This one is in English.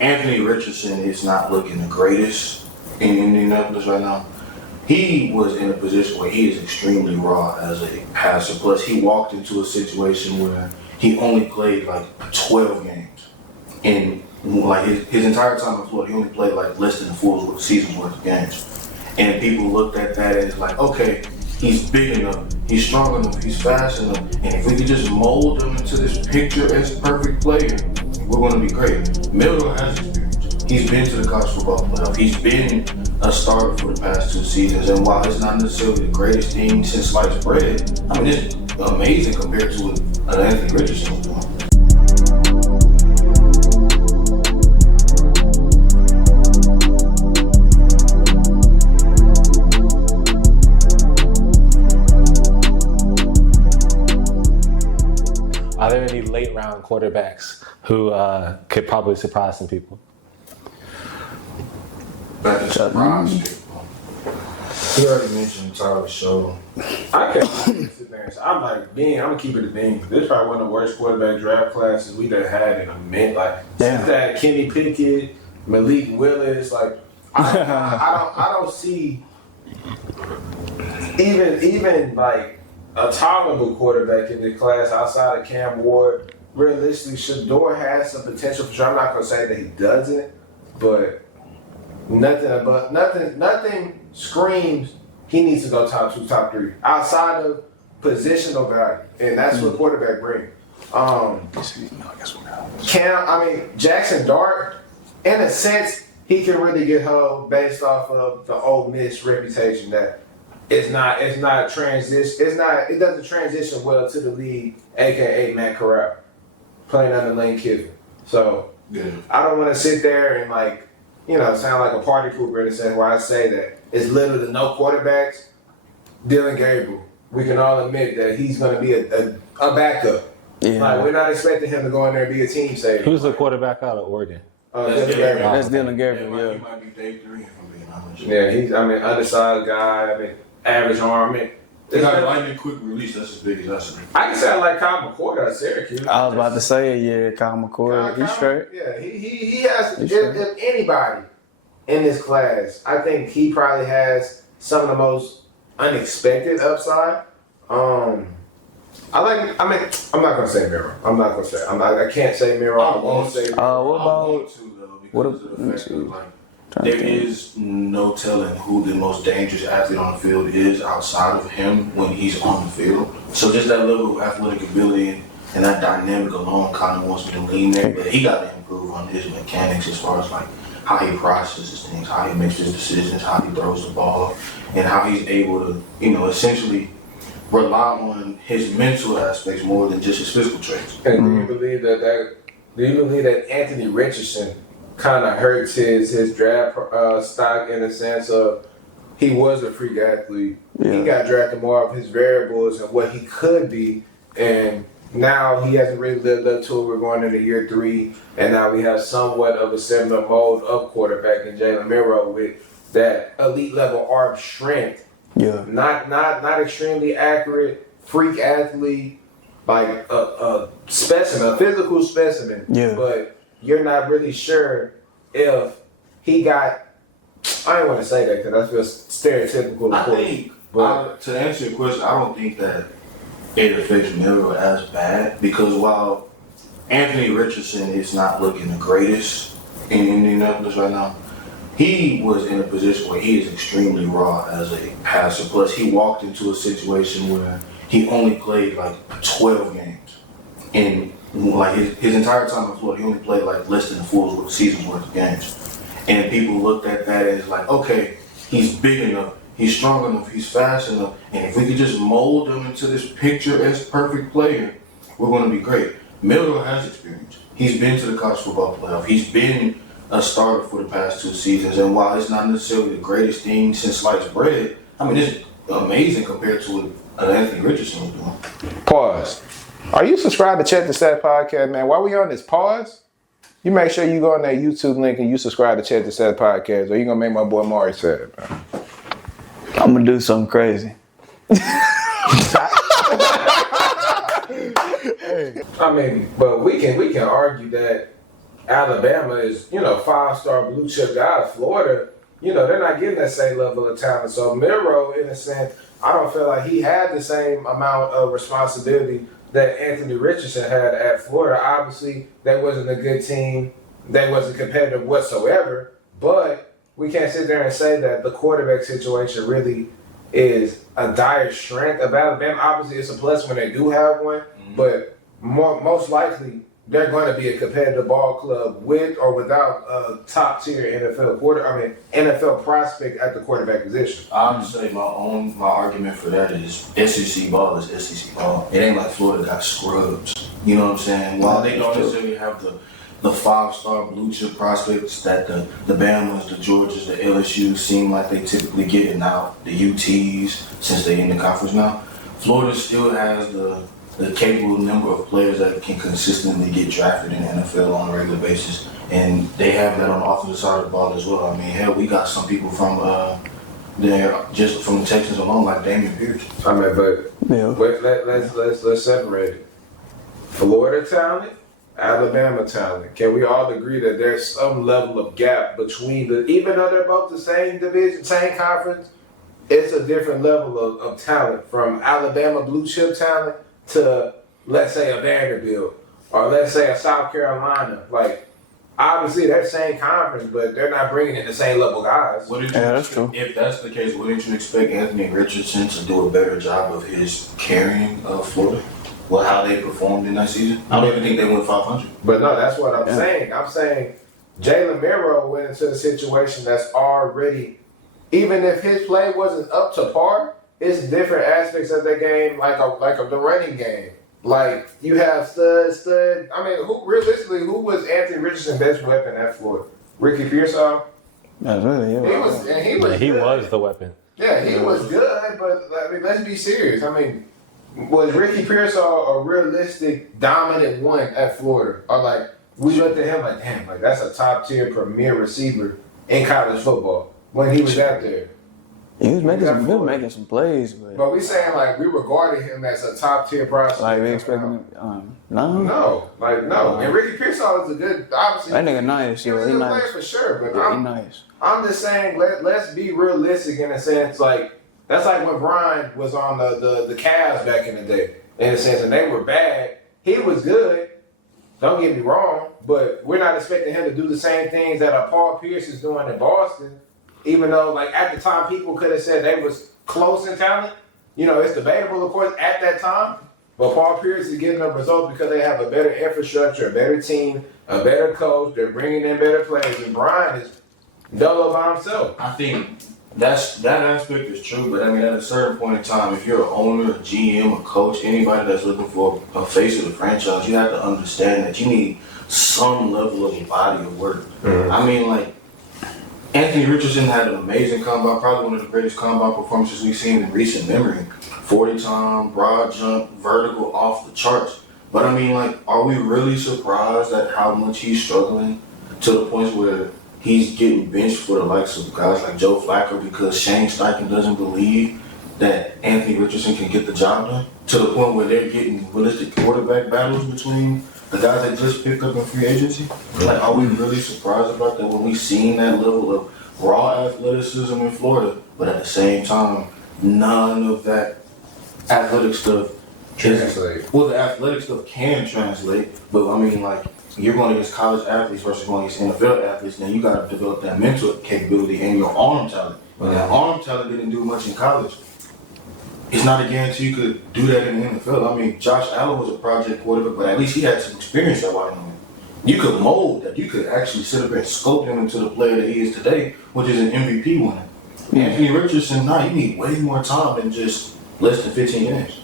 Anthony Richardson is not looking the greatest in Indianapolis right now. He was in a position where he is extremely raw as a passer. Plus, he walked into a situation where he only played like 12 games. And like his entire time in Florida, he only played like less than a full season's worth of games. And people looked at that and it's like, okay, he's big enough, he's strong enough, he's fast enough, and if we could just mold him into this picturesque perfect player, we're going to be great. Milroe has experience. He's been to the college football playoff. He's been a starter for the past 2 seasons, and while it's not necessarily the greatest thing since sliced bread, I mean, it's amazing compared to what Anthony Richardson was doing. Are there any late round quarterbacks who could probably surprise some people? That is surprise people. You already mentioned Tyler Show. I can't sit there and say, I'm gonna keep it a bean. This is probably one of the worst quarterback draft classes we done had in a minute. Like since that Kenny Pickett, Malik Willis, like I don't see even like a tolerable quarterback in this class outside of Cam Ward. Realistically, Shador has some potential for sure. I'm not gonna say that he doesn't, but nothing screams he needs to go top 2, top 3 outside of positional value, and that's what quarterback brings. Jackson Dart, in a sense, he can really get held based off of the Ole Miss reputation that it doesn't transition well to the league, aka Matt Corral, playing under Lane Kiffin. So I don't want to sit there and sound like a party pooper in the sense where I say that it's literally no quarterbacks. Dylan Gabriel, we can all admit that he's going to be a backup. Yeah. Like, we're not expecting him to go in there and be a team saver. Who's the quarterback out of Oregon? That's Dylan Gabriel. He might be day 3 if I'm being honest. Yeah, he's undersized guy. Average arm. They got lightning quick release. That's as big as that's. I can say I like Kyle McCord out of Syracuse. I was about to say, Kyle McCord. He's straight. Yeah, he has. If anybody in this class, I think he probably has some of the most unexpected upside. I'm not gonna say Miro. I can't say Miro. I won't say. There is no telling who the most dangerous athlete on the field is outside of him when he's on the field. So just that level of athletic ability and that dynamic alone kind of wants me to lean there. But he got to improve on his mechanics as far as like how he processes things, how he makes his decisions, how he throws the ball, and how he's able to, essentially rely on his mental aspects more than just his physical traits. And do you believe that Anthony Richardson kind of hurts his draft stock in the sense of he was a freak athlete. Yeah. He got drafted more of his variables and what he could be, and now he hasn't really lived up to it. We're going into year 3, and now we have somewhat of a similar mold of quarterback in Jalen Milroe with that elite level arm strength. Yeah, not extremely accurate, freak athlete, like a specimen, a physical specimen. Yeah, but you're not really sure if he got. I don't want to say that because that's just stereotypical. I think, but to answer your question, I don't think that it affects Milroe as bad because while Anthony Richardson is not looking the greatest in Indianapolis right now, he was in a position where he is extremely raw as a passer. Plus, he walked into a situation where he only played like 12 games. And like his entire time in Florida, he only played like less than a full season's worth of games. And people looked at that as like, okay, he's big enough, he's strong enough, he's fast enough, and if we could just mold him into this picturesque perfect player, we're going to be great. Milroe has experience. He's been to the college football playoff. He's been a starter for the past 2 seasons, and while it's not necessarily the greatest thing since sliced bread, I mean, it's amazing compared to what Anthony Richardson was doing. Pause. Are you subscribed to Check the Stat podcast, man? While we on this pause, you make sure you go on that YouTube link and you subscribe to Check the Stat podcast, or you gonna make my boy Omari sad, man. I'm gonna do something crazy. I mean, but we can argue that Alabama is, 5-star blue chip guys. Florida, they're not getting that same level of talent. So Milroe, in a sense, I don't feel like he had the same amount of responsibility that Anthony Richardson had at Florida. Obviously, that wasn't a good team. They wasn't competitive whatsoever. But we can't sit there and say that the quarterback situation really is a dire strength of Alabama. Obviously, it's a plus when they do have one. But most likely, they're going to be a competitive ball club with or without a top-tier NFL prospect at the quarterback position. I would say my argument for that is SEC ball is SEC ball. It ain't like Florida got scrubs. You know what I'm saying? While they don't necessarily have the 5-star blue chip prospects that the Bamas, the Georgias, the LSU seem like they typically get it now, the UTs, since they're in the conference now, Florida still has the capable number of players that can consistently get drafted in the NFL on a regular basis. And they have that on the offensive side of the ball as well. I mean, hell, we got some people from there just from the Texans alone, like Damian Pierce. I mean, but let's separate it. Florida talent, Alabama talent. Can we all agree that there's some level of gap between even though they're both the same division, same conference, it's a different level of talent from Alabama blue chip talent to, let's say, a Vanderbilt or let's say a South Carolina. Like, obviously they're same conference, but they're not bringing in the same level guys. That's true. If that's the case, wouldn't you expect Anthony Richardson to do a better job of his carrying of Florida? Well, how they performed in that season? I don't even think they went 500. But no, that's what I'm saying. I'm saying Jalen Milroe went into a situation that's already, even if his play wasn't up to par, it's different aspects of the game, like the running game. Like, you have stud. I mean, who was Anthony Richardson's best weapon at Florida? Ricky Pearsall? That's really it. He was the weapon. Yeah, he was good, but I mean, let's be serious. I mean, was Ricky Pearsall a realistic dominant one at Florida? Or like, we looked at him like, damn, like that's a top tier premier receiver in college football when he was out there. He was making some plays, but we saying like we regarded him as a top tier prospect. Like we expecting no. And Ricky Pearsall is a good, obviously. That nigga nice, He was a good player for sure, but he nice. I'm just saying let's be realistic in a sense. Like that's like when Brian was on the Cavs back in the day, in a sense, and they were bad. He was good. Don't get me wrong, but we're not expecting him to do the same things that Paul Pierce is doing in Boston. Even though, like, at the time, people could have said they was close in talent. It's debatable, of course, at that time. But Paul Pierce is getting the results because they have a better infrastructure, a better team, a better coach. They're bringing in better players. And Brian is dolo by himself. I think that aspect is true, but I mean, at a certain point in time, if you're an owner, a GM, a coach, anybody that's looking for a face of the franchise, you have to understand that you need some level of a body of work. Mm-hmm. I mean, like, Anthony Richardson had an amazing combine, probably one of the greatest combine performances we've seen in recent memory. 40-time, broad jump, vertical, off the charts. But I mean, like, are we really surprised at how much he's struggling to the point where he's getting benched for the likes of guys like Joe Flacco because Shane Steichen doesn't believe that Anthony Richardson can get the job done? To the point where they're getting realistic quarterback battles between the guys that just picked up in free agency? Like, are we really surprised about that when we've seen that level of raw athleticism in Florida, but at the same time, none of that athletic stuff translate? Well, the athletic stuff can translate, but I mean, like, you're going against college athletes versus going against NFL athletes, then you got to develop that mental capability and your arm talent. When that arm talent didn't do much in college, it's not a guarantee you could do that in the NFL. I mean, Josh Allen was a project quarterback, but at least he had some experience at Wyoming. You could mold that. You could actually sit up and sculpt him into the player that he is today, which is an MVP winner. Anthony Richardson, you need way more time than just less than 15 games.